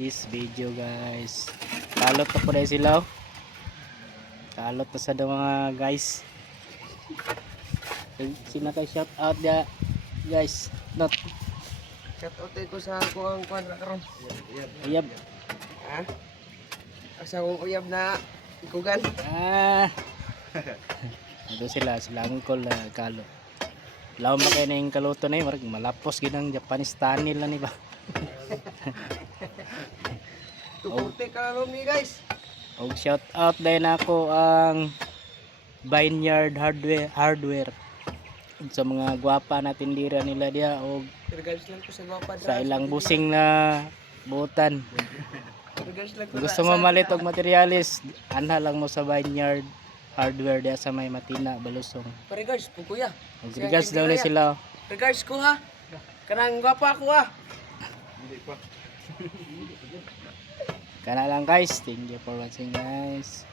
this video guys. Kalot na po rin sila. Oh. Kalot na sa mga guys. Sina kay shout out ya guys. Not. Shout out ko sa kuang kwadra karon. Uyab. Ha? Asa kong uyab na ikugan. Ito sila angkol na kalot. Lawan ba kayo na yung kaluto na yun? Malapos ginang Japanese style lang ba? Tuputi ka lang ni guys. Og shout out din ako ang Vineyard Hardware. Sa mga gwapa na tindira nila dia og Regards lang ko sa gwapa sa ilang busing na buutan. Regards lang ko Gusto mo malit og materialis, anha lang mo sa Vineyard Hardware dia sa may Matina, Balusong. Regards po kuya. Og regards daw ni sila. Regards ko ha. Kanang gwapa ako ha. Kana lang guys. Thank you for watching guys.